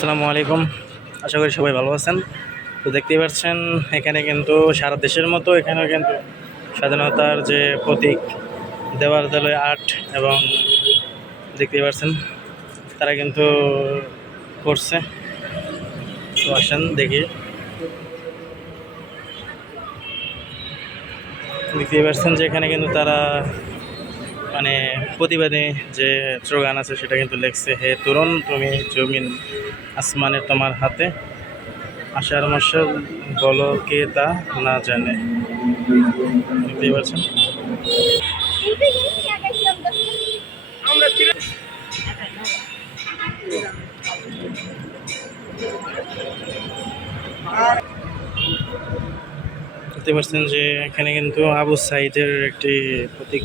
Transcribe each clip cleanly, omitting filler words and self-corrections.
আসসালামু আলাইকুম। আশা করি সবাই ভালো আছেন। তো দেখতেই পাচ্ছেন এখানে কিন্তু সারা দেশের মতো এখানেও কিন্তু স্বাধীনতার যে প্রতীক দেওয়ার দেওয়ালে আর্ট এবং দেখতেই পাচ্ছেন তারা কিন্তু করছে। তো আসেন দেখি। দেখতেই পাচ্ছেন যে এখানে কিন্তু তারা মানে প্রতিবাদী যে স্লোগান আছে সেটা কিন্তু লিখছে, হে তরুণ তুমি জমিন আসমানে তোমার হাতে, আষাঢ় মাসে বলো কে তা না জানে। দেখতেই পাচ্ছেন দেখতে পাচ্ছেন যে এখানে কিন্তু আবু সাইদের একটি প্রতীক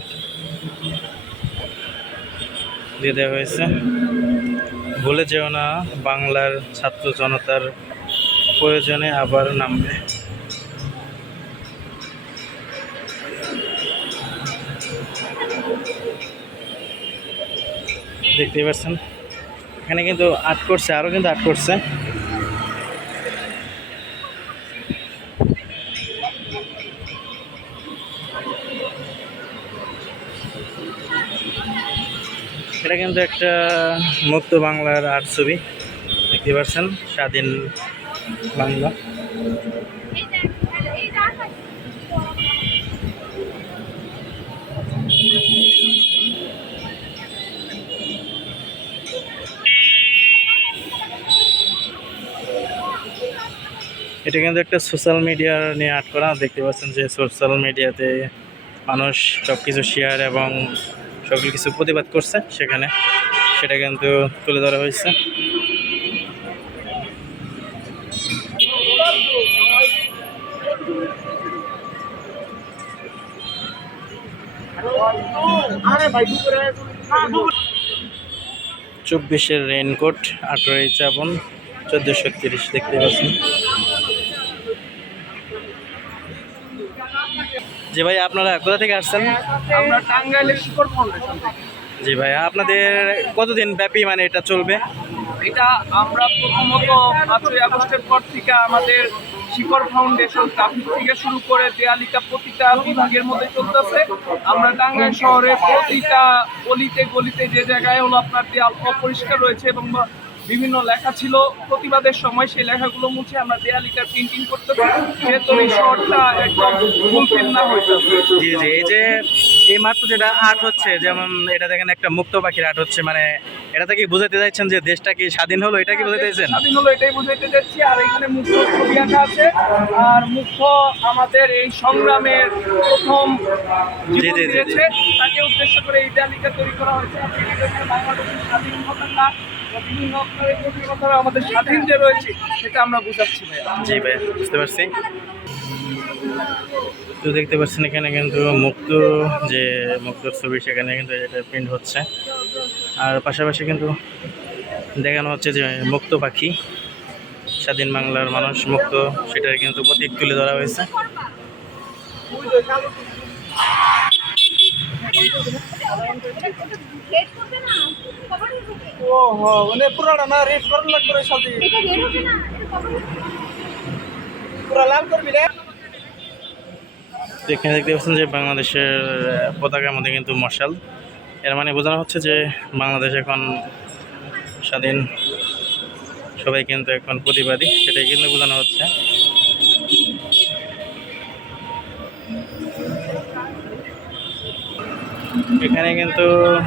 দিয়ে দেওয়া হয়েছে, ভুলে যেও না বাংলার ছাত্র জনতার প্রয়োজনে আবার নামবে। দেখতেই পাচ্ছেন এখানে কিন্তু আর্ট করছে, আরও কিন্তু আর্ট করছে। এটা কিন্তু একটা মুক্ত বাংলার আর্ট ছবি, দেখতে পাচ্ছেন স্বাধীন বাংলা। এটা কিন্তু একটা সোশ্যাল মিডিয়া নিয়ে আর্ট করা, দেখতে পাচ্ছেন যে সোশ্যাল মিডিয়াতে মানুষ সব কিছু শেয়ার এবং সকল কিছু প্রতিবাদ করছে, সেখানে সেটা কিন্তু তুলে ধরা হয়েছে। চব্বিশের রেইনকোট, 18 চাবন, 1430 দেখতে পাচ্ছেন। জি ভাই, আপনারা কোথা থেকে আসছেন? আমরা টাঙ্গাইলের শিকড় ফাউন্ডেশন থেকে। জি ভাই, আপনাদের কতদিন ব্যাপী মানে এটা চলবে? এটা আমরা প্রথমত 5ই আগস্টের পর থেকে আমাদের শিকড় ফাউন্ডেশন ট্রাফিক থেকে শুরু করে দেয়ালিকা প্রতিটা বিভাগের মধ্যে চলতেছে। আমরা টাঙ্গাইল শহরের প্রতিটা গলিতে গলিতে যে জায়গায় হলো আপনার দেয়াল অপরিষ্কার রয়েছে এবং বিভিন্ন লেখা ছিল প্রতিবাদের সময়, সেই লেখাগুলো মুছে আমরা দেয়ালিকার প্রিন্টিং করতেছি, যেহেতু এই শহরটা একদম ফুলফিল না হইতেছে। জি জি, এই যে এই মাত্র যেটা আর্ট হচ্ছে, যেমন এটা দেখেন একটা মুক্ত পাখির আর্ট হচ্ছে, মানে এটা থেকে বুঝাতে চাইছেন যে দেশটা কি স্বাধীন হলো, এটা কি বুঝাতে চাইছেন? স্বাধীন হলো এটাই বুঝাইতে যাচ্ছি। আর এখানে মুখ্য ছবি আঁকা আছে, আর মুখ্য আমাদের এই সংগ্রামের প্রথম জীবন দিয়েছে, তাকে উদ্দেশ্য করে এই তালিকা তৈরি করা হয়েছে। বাংলাদেশের স্বাধীন পতাকা বিভিন্ন কথা আমাদের স্বাধীন যে রয়েছে সেটা আমরা বুঝাচ্ছি ভাই। জি ভাই, বুঝতে পারছি। তো দেখতে পাচ্ছেন এখানে কিন্তু যে মুক্তর ছবি, সেখানে কিন্তু এটা প্রিন্ট হচ্ছে। আর পাশাপাশি কিন্তু দেখানো হচ্ছে যে মুক্ত পাখি, স্বাধীন বাংলার মানুষ মুক্ত, সেটার কিন্তু প্রতীক তুলে ধরা হয়েছে। পুরাটা না রেড করার লাগবে সাথে পুরা লাল করবি রে। এখানে দেখতে পাচ্ছেন যে বাংলাদেশের পতাকার মধ্যে কিন্তু মশাল, এর মানে বোঝানো হচ্ছে যে বাংলাদেশ এখন স্বাধীন, সবাই কিন্তু এখন প্রতিবাদী, সেটাই কিন্তু বোঝানো হচ্ছে। এখানে কিন্তু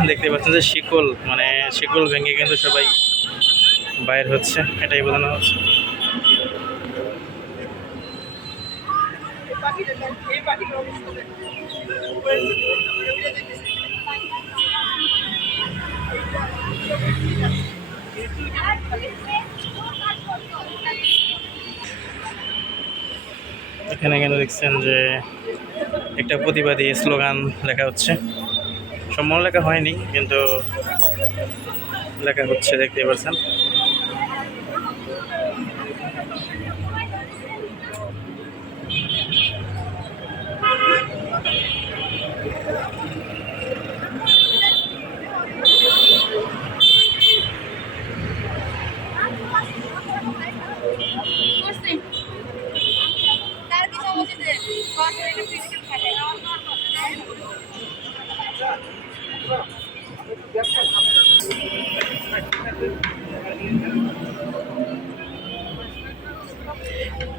দেখতে পাচ্ছেন যে শিকল ভেঙে কিন্তু সবাই বাইর হচ্ছে, এটাই বোঝানো হচ্ছে। এখানে কিন্তু দেখছেন যে একটা প্রতিবাদী স্লোগান লেখা হচ্ছে, সম্পূর্ণ লেখা হয়নি কিন্তু লেখা হচ্ছে, দেখতে পাচ্ছেন।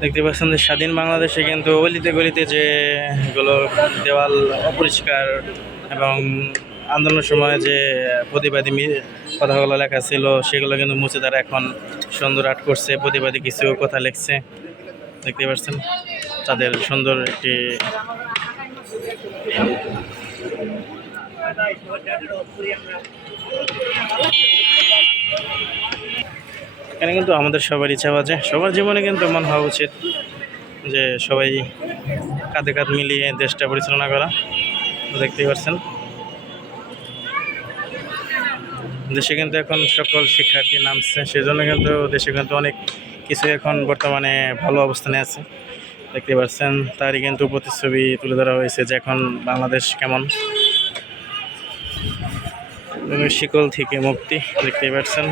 দেখতে পাচ্ছেন যে স্বাধীন বাংলাদেশে কিন্তু অলিতে গলিতে যে এগুলো দেওয়াল অপরিষ্কার এবং আন্দোলনের সময় যে প্রতিবাদী কথাগুলো লেখা ছিল সেগুলো কিন্তু মুছে তারা এখন সুন্দর আর্ট করছে, প্রতিবাদী কিছু কথা লিখছে। দেখতে পাচ্ছেন তাদের সুন্দর একটি এখানে কিন্তু আমাদের সবার ইচ্ছা আছে, সবার জীবনে কিন্তু মন হওয়া উচিত যে সবাই কাঁধে কাঁধ মিলিয়ে দেশটা পরিচালনা করা। দেখতেই পাচ্ছেন দেশে কিন্তু এখন সকল শিক্ষার্থী নামছে, সেজন্য কিন্তু দেশে কিন্তু অনেক কিছু এখন বর্তমানে ভালো অবস্থানে আছে। দেখতে পাচ্ছেন তারই কিন্তু প্রতিচ্ছবি তুলে ধরা হয়েছে যে এখন বাংলাদেশ কেমন, শিকল থেকে মুক্তি। দেখতেই পাচ্ছেন।